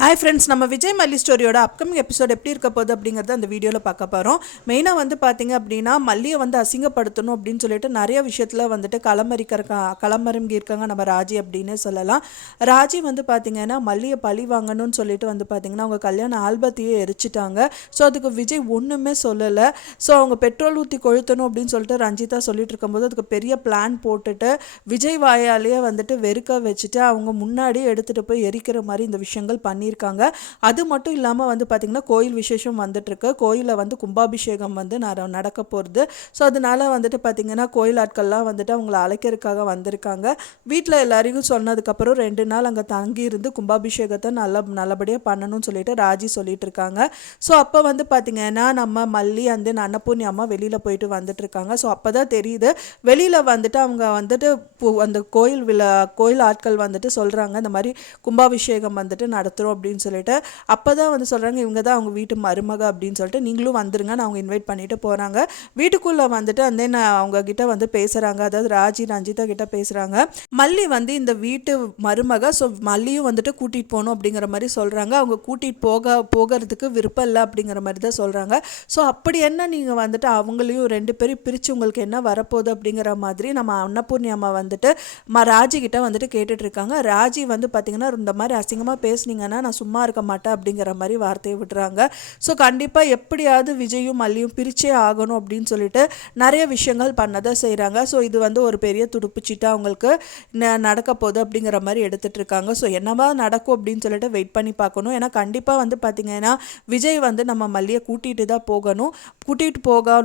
Hi friends, நம்ம விஜய் மல்லி ஸ்டோரியோட upcoming episode எப்படி இருக்க போகுது அப்படிங்கிறத அந்த வீடியோவில் பார்க்க போகிறோம். மெயினாக வந்து பார்த்தீங்க அப்படின்னா மல்லியை வந்து அசிங்கப்படுத்தணும் அப்படின்னு சொல்லிட்டு நிறைய விஷயத்தில் வந்துட்டு களமறிஞ்சிருக்காங்க நம்ம ராஜி அப்படின்னு சொல்லலாம். ராஜி வந்து பார்த்தீங்கன்னா மல்லியை பழி வாங்கணும்னு சொல்லிட்டு வந்து பார்த்தீங்கன்னா அவங்க கல்யாண ஆல்பத்தையே எரிச்சிட்டாங்க. ஸோ அதுக்கு விஜய் ஒன்றுமே சொல்லலை. ஸோ அவங்க பெட்ரோல் ஊற்றி கொளுத்தணும் அப்படின்னு சொல்லிட்டு ரஞ்சிதா சொல்லிட்டு இருக்கும்போது அதுக்கு பெரிய பிளான் போட்டுட்டு விஜய் வாயாலேயே வந்துட்டு வெறுக்க வச்சுட்டு அவங்க முன்னாடியே எடுத்துகிட்டு போய் எரிக்கிற மாதிரி இந்த விஷயங்கள் பண்ணியிருக்காங்க. அது மட்டும் இல்லாமல் வந்து பார்த்திங்கன்னா கோயில் விசேஷம் வந்துட்டுருக்கு. கோயிலில் வந்து கும்பாபிஷேகம் வந்து நடக்க போகிறது. ஸோ அதனால வந்துட்டு பார்த்திங்கன்னா கோயில் ஆட்கள்லாம் வந்துட்டு அவங்கள அழைக்கிறதுக்காக வந்திருக்காங்க. வீட்டில் எல்லாரையும் சொன்னதுக்கப்புறம் 2 நாள் அங்கே தங்கி இருந்து கும்பாபிஷேகத்தை நல்லபடியாக பண்ணணும்னு சொல்லிட்டு ராஜி சொல்லிட்டு இருக்காங்க. ஸோ அப்போ வந்து பார்த்திங்கன்னா நம்ம மல்லி அந்த அன்னபூர்ணி அம்மா வெளியில் போயிட்டு வந்துட்டு இருக்காங்க. ஸோ அப்போ தான் தெரியுது வெளியில் வந்துட்டு அவங்க வந்துட்டு அந்த கோயில் ஆட்கள் வந்துட்டு சொல்கிறாங்க இந்த மாதிரி கும்பாபிஷேகம் வந்துட்டு நடத்துகிறோம் அப்படின்னு சொல்லிட்டு. அப்போ தான் வந்து சொல்கிறாங்க இவங்க தான் அவங்க வீட்டு மருமக அப்படின்னு சொல்லிட்டு நீங்களும் வந்துருங்க நான் அவங்க இன்வைட் பண்ணிட்டு போகிறாங்க. வீட்டுக்குள்ளே வந்துட்டு அந்த அவங்க கிட்ட வந்து பேசுகிறாங்க. அதாவது ரஞ்சிதா கிட்ட பேசுகிறாங்க. மல்லி வந்து இந்த வீட்டு மருமக. ஸோ மல்லியும் வந்துட்டு கூட்டிகிட்டு போகணும் அப்படிங்கிற மாதிரி சொல்கிறாங்க. அவங்க கூட்டிகிட்டு போகிறதுக்கு விருப்பம் இல்லை அப்படிங்கிற மாதிரி தான் சொல்கிறாங்க. ஸோ அப்படி என்ன நீங்கள் வந்துட்டு அவங்களையும் 2 பேரும் பிரித்து உங்களுக்கு என்ன வரப்போகுது அப்படிங்கிற மாதிரி நம்ம அன்னபூர்ணி அம்மா வந்துட்டு ராஜி கிட்ட வந்துட்டு கேட்டுட்ருக்காங்க. ராஜி வந்து பார்த்திங்கன்னா இந்த மாதிரி அசிங்கமாக பேசுனீங்கன்னா நான் சும்மா இருக்க மாட்டேன் அப்படிங்கிற மாதிரி வார்த்தையை விடுறாங்க. ஸோ கண்டிப்பாக எப்படியாவது விஜயும் மல்லியும் பிரிச்சே ஆகணும் அப்படின்னு சொல்லிட்டு நிறைய விஷயங்கள் பண்ணதை செய்கிறாங்க. ஸோ இது வந்து ஒரு பெரிய துடுப்புச்சிட்டா அவங்களுக்கு நடக்க போகுது அப்படிங்கிற மாதிரி எடுத்துகிட்டு இருக்காங்க. ஸோ என்னவா நடக்கும் அப்படின்னு சொல்லிட்டு வெயிட் பண்ணி பார்க்கணும். ஏன்னா கண்டிப்பாக வந்து பார்த்திங்கன்னா விஜய் வந்து நம்ம மல்லியை கூட்டிகிட்டு தான் கூட்டிகிட்டு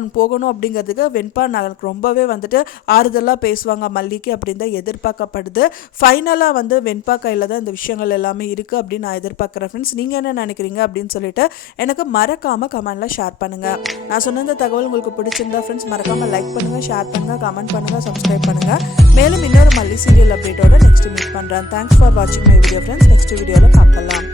போகணும் அப்படிங்கிறதுக்கு வெண்பா எனக்கு ரொம்பவே வந்துட்டு ஆறுதலாக பேசுவாங்க மல்லிக்கு அப்படின்னு தான் எதிர்பார்க்கப்படுது. ஃபைனலாக வந்து வெண்பா கையில் தான் இந்த விஷயங்கள் எல்லாமே இருக்குது அப்படின்னு நான் எதிர்பார்க்குறேன். ஃப்ரெண்ட்ஸ், நீங்கள் என்ன நினைக்கிறீங்க அப்படின்னு சொல்லிட்டு எனக்கு மறக்காமல் கமெண்ட்டில் ஷேர் பண்ணுங்கள். நான் சொன்ன இந்த தகவல் உங்களுக்கு பிடிச்சிருந்தா ஃப்ரெண்ட்ஸ் மறக்காமல் லைக் பண்ணுங்கள், ஷேர் பண்ணுங்கள், கமெண்ட் பண்ணுங்கள், சப்ஸ்கிரைப் பண்ணுங்கள். மேலும் இன்னொரு மல்லி சீரியல் அப்டேட்டோட நெக்ஸ்ட் மீட் பண்ணுறேன். தேங்க்ஸ் ஃபார் வாட்சிங் மை வீடியோ ஃப்ரெண்ட்ஸ். நெக்ஸ்ட் வீடியோவில் பார்க்கலாம்.